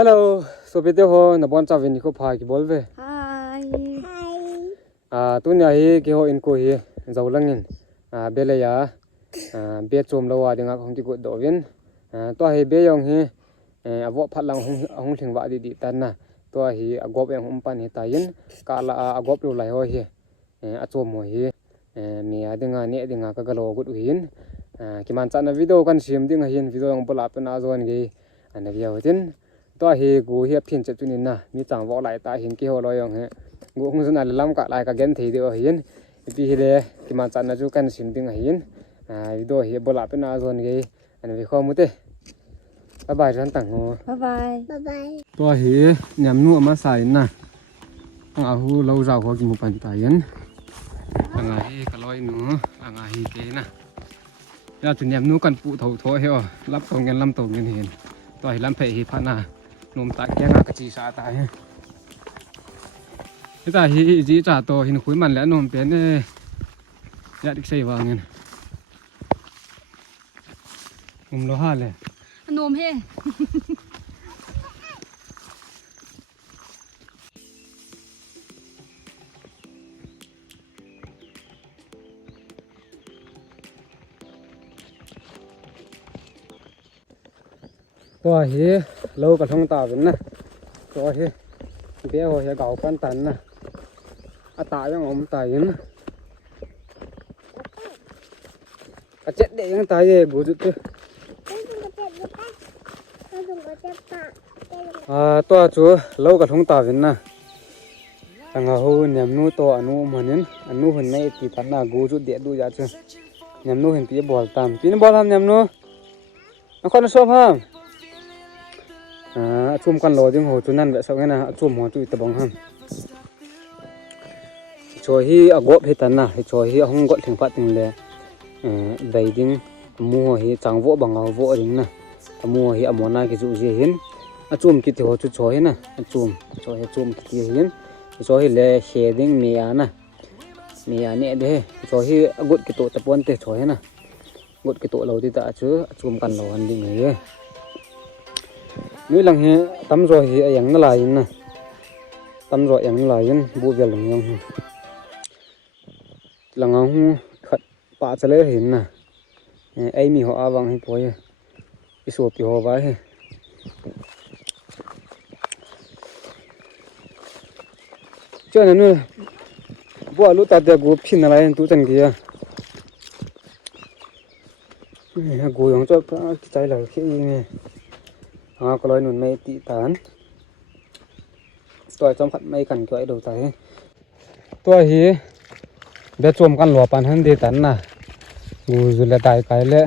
Hello, so video ho na bon chavin ko phai ki bolve. Hi. Tu nya hi ki ho in ko hi zawlangin. Bele ya. Be chom lawa dinga khong ti ko do win. To hi be yong hi avo phalang hong thingwa di tan na. To hi agop yang pan hi tayin ka la agop lu lai ho hi. A chom ho hi mi adinga ne dinga ka galo gut hin. Ki man cha na video kan sim dinga hin video yang bola pa na zon ge. Ana video tinตัวเฮกูเฮียพินจะจุนินนะมีต่างวอลายตาหินกี่หัวลอยองเฮกูคงจะนั่นล้ำกะลายกะเกนทีเดียวหินปีเฮเดที่มันจันนะจูกันสิมติงหินวิดีโอเฮียบลาเป็นอาซอนกี้อันนี้ข้อมูลเต้บ๊ายบายฉันต่างหัว Bye bye. ตัวเฮียยำนัวมาใส่นะตั้งอาหูเราจะขอกินหมูปันตายันตั้งอาเฮกะลอยหนูตั้งอาเฮเกนะยาจุนยำนัวกันปูเถาโถเฮียรับตรงกันลำตรงกันเห็นตัวเฮียลำเพยพันนะนมตาแกงกะจีสาตายนี่ตาฮีจีจ่าโตหินขุยมันแล้วนมเป็นยาดิกใส่วางเงินนมโลหะเลย Nôm he. ตัวเฮียเรากระทงตาเป็นนะตัวเฮียเดี๋ยวเฮียเก่าปั้นตันนะอาตายังอมตายยันกระเจ็ดเด็กยังตายเลยกูจุดตัวตัวจูเรากระทงตาเป็นนะตั้งหูเนี่ยนู้ตัวอนุมันยันอนุหันไม่ตีตันนะกูจุดเด็ดดูยาจูเนี่ยนู้เห็นปีบอลตามปีนบอลทำเนี่ยนู้นครชอบห้ามชุ่มกันรอจึงหัวจุนั่นแบบสักแค่นะชุ่มหัวจุตะบงห้ามช่วยให้อากบให้ตันนะให้ช่วยให้ห้องกดถึงพัดถึงเลยใบดิ้งมัวให้จังวัวบังเอาวัวดิ้งนะมัวให้อมวนากิจุเห็นชุ่มกิจหัวจุช่วยนะชุ่มช่วยให้ชุ่มกิจเห็นช่วยให้เลยเชดิ้งเมียนะเมียเนี่ยเด้ช่วยให้กดกิจตัวตะปนเตะช่วยนะกดกิจตัวเราที่ตาชื่อชุ่มกันรอหันดิ้งเลยนี่หลังเหี้ยตั้มรอยเหี้ยอย่างนั่นลายนะตั้มรอยอย่างนั่นลายยันบูเวลหลังยังหลังเอาหูขัดป่าจะเลยเห็นนะไอ้มีหัวอาวังให้ป่วยไอ้สวบอยู่หัวไว้เจ้านั่นนู่นบัวรู้ตัดเด็กกูพินอะไรตู้จังกี้อ่ะกูยังชอบใจเหล่าขี้เนี่ยก็ลอยหนุนไม่ตีตานตัวจอมขัดไม่กันตัวไอ้ดูตายตัวฮีเดี๋ยวจมกันหลัวปันหันดีตันนะกูจุดตายไกลเลย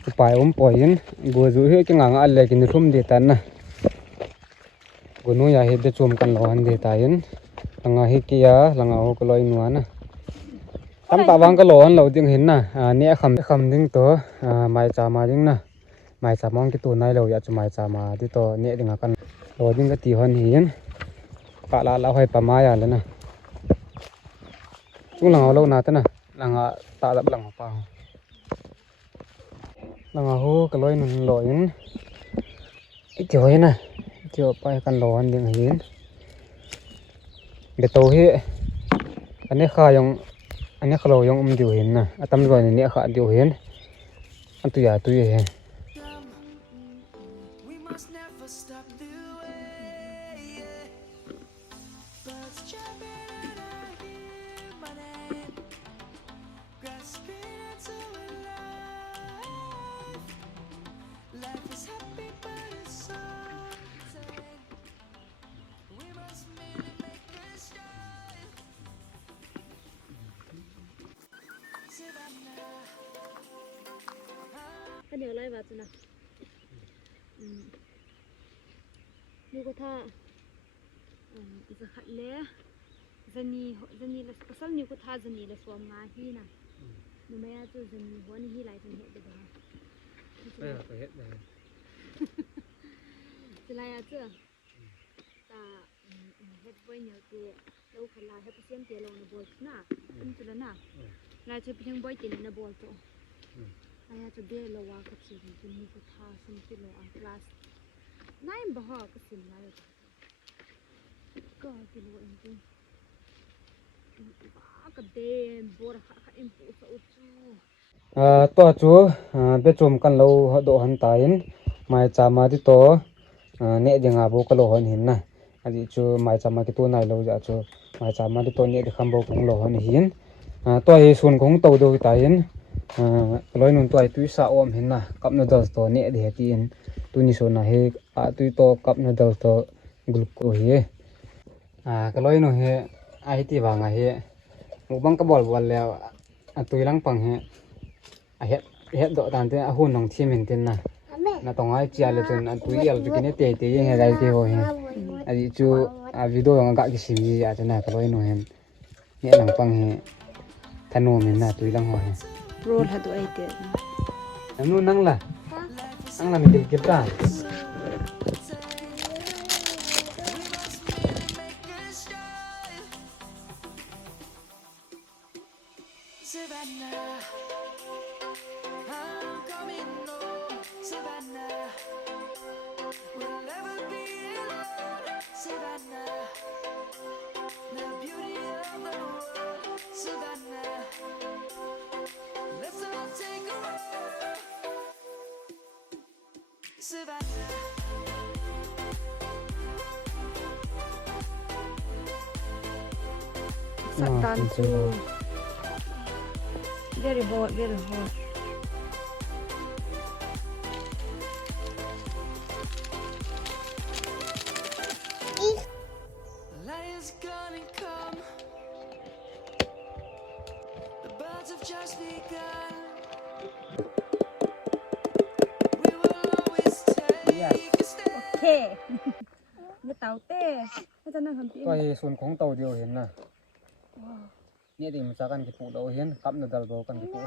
ไปปล่อยยินกูจุดเฮ้ยจังงังอะไรกินทุ่มดีตันนะกูนู้อยากเห็นเดี๋ยวจมกันหลัวหันดีตายยินหลังเฮกี้ยหลังก็ลอยหนัวนะตั้มตาวังก็หลอนเราจึงเห็นนะเนี่ยคำดึงตัวไม่จามาจึงนะหมายสามองที่ตัวไหนเราอยากจะหมายสามาที่ตัวเนี่ยดึงกันโดยดึงก็ตีหันหินปะละเราให้ปะไม้อย่างแล้วนะช่วงหลังเราหนาตั้งนะหลังตาดับหลังเปล่าหลังหูก็ลอยหนุนลอยนเจียวนะเจียวไปกันร้อนดึงหินเดี๋ยวโตให้อันนี้ข้ายังอันนี้เรายังเดียวเห็นนะตำรวจเนี่ยข้าเดียวเห็นอันตัวใหญ่ตัวใหญ่ ถ้าเดี๋ยวไล่แบบนะนี่ก็ท่าจะขัดเละจะนี่ละก็สั่งนี่ก็ท่าจะนี่ละสวมมาที่น่ะหนูไม่อาจจะนี่หัวนี่ที่ไหลถึงเหตุเดียวไปเฮ็ดเลยจะไล่อาจจะตาเฮ็ดไว้เนี่ยเกะเราขัดลายให้เปอร์เซ็นต์เกะลงในบอลน่ะเป็นจุดนั้นน่ะลายจะเป็นยังบ่อยเกะในบอลตัวSaya tu dia lawa kecil, jenis tu thas, jenis lawa kelas. nai bah ka sim lai ka ki lo in tu ka den bor kha em pu sa u chu to chu be chom kan lo do han ta in mai cha ma di to ne dinga bo ka lo hon hin na adi chu mai cha ma ki tu nai lo ja chu mai cha ma di to ne de kham bo kong lo hon hin to hi sun kong to do ta in loi nun to ai tu sa om hin na cup noodles to ne de ti in tu ni so na he tu to cup noodles to gluko hi ka loi no he ai ti wa nga he mukbang ka bol bol le tu lang pang he het do tan te a hun nong thi min tin na tong ai chia le tun tu yel tu kine te te ye he dai te ho he adi chu a video yang ga ki sim ji ya na ka loi no hen ye nang pang he thanu min na tu lang ho he roll ha do ai te nu nang la mi dil kip ta Savannah, I'm coming home. Savannah, we'll never be alone. Savannah, the beauty of the world. Savannah, let's all take a ride. Savannah. satan chu very hot Lion's gonna come. The birds have just begun. We will always take a stand. okay me tau te ta na ham pi to hi sun kong to dio hin na ne di ma cha kan ki pu do hin cup noodle bo kan ki pu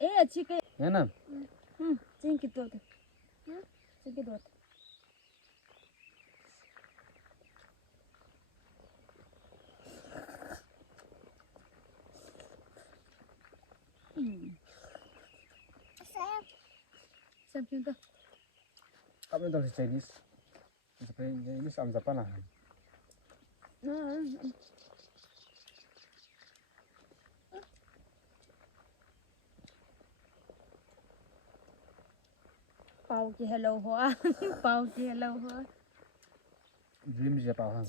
he e chi ke ya na chin ki to chi ki do xem phim cơ cup noodle Chinese Chinese am Japan à bao ki hello hoa bao ki hello hoa dream gì bảo hả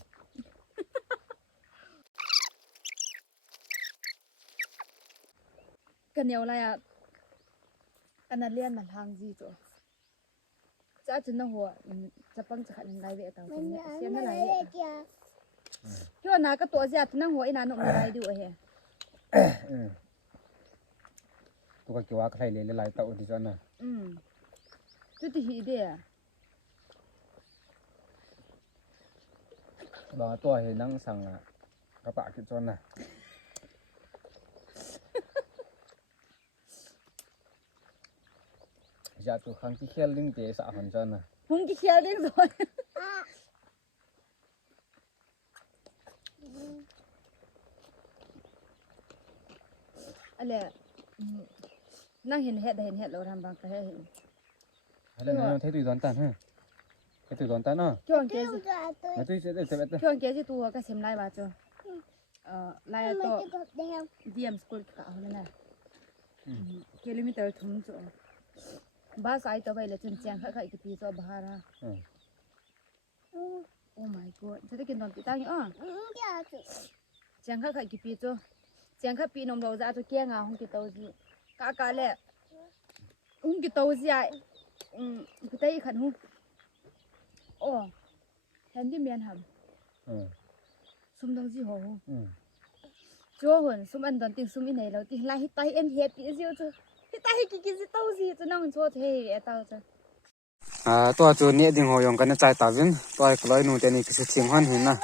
cái nhiều này à anh là liên mặt hàng gì chỗ chắc chắn nó hoa chắc băng chắc hẳn ngay vậy tao xem nó lại chứ nào cái tổ gì nó hoa in nó lại được hè tôi cái kiểu cái này lại tàu thì cho nè chứ thì gì đấy à đó tôi thì đang sang các bạn cái cho nè giờ tôi khang cái khéo linh tế xã hoàn cho nè không cái khéo đến rồiอะไรนั่งเห็นเห็ดเราทำบางก็เห็น hay là nó thấy tùy đoán tàn ha thấy tùy đoán tàn à ช่วงเกส mà tôi sẽ để tôi ช่วงเกสตัวก็เสียมไล่บาจ้ะไล่ตัวเดียมสกุลเก่านั่นแหละกิโลเมตรทุ่มจ้ะบ้านสายตัวไปเลยจนเจียงเขาอีกปีจ้ะบ้าระโอ้ my god จะได้กินตอนปีตั้งอ่ะเจียงเขาอีกปีจ้ะเจียงเขาปีนมเราจะเอาตัวเกี้ยงอ่ะห้องกิโตจีกะแหละห้องกิโตจีอ่ะกูได้ขันหูโอ้แทนที่เมียนทำซุ่มต้องจีหัวจั่วหุ่นซุ่มอันตอนติ่งซุ่มอีไหนเราติ่งไล่ให้ไตเอ็นเฮ็ดปีเสียวจ้ะให้ไตให้กินสิเต้าสิจะนั่งจั่วเทเต้าจ้ะตัวตัวนี้ดิ่งหัวยงกันใจตาวินตัวก็เลยนู่นแต่นี่คือสิ่งหันเห็นนะ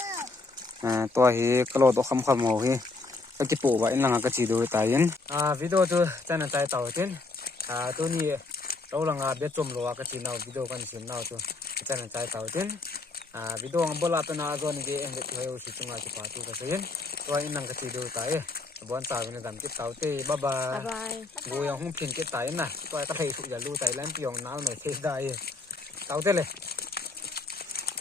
ตัวเฮก็โลดออกคำหัวเฮก็จะปลูกไว้หลังก็จีดูตายินวิดีโอตัวจะนั่นใจเต่าเต้นตัวนี้เราหลังเบ็ดจมรัวก็จีน่าวิดีโอกันชิมน่าตัวจะนั่นใจเต่าเต้นวิดีโออันบลาเป็นอาจจะนี่เอ็นเด็กเฮลชิจุงอาจิปาตัวก็เสียนตัวอินหลังก็จีดูตา bọn tàu này giảm cái tàu tê ba ba bye bye ngồi không phiền cái tay nè tôi có thể phụ giờ lưu tay lên pion nào này thế đây tàu tê này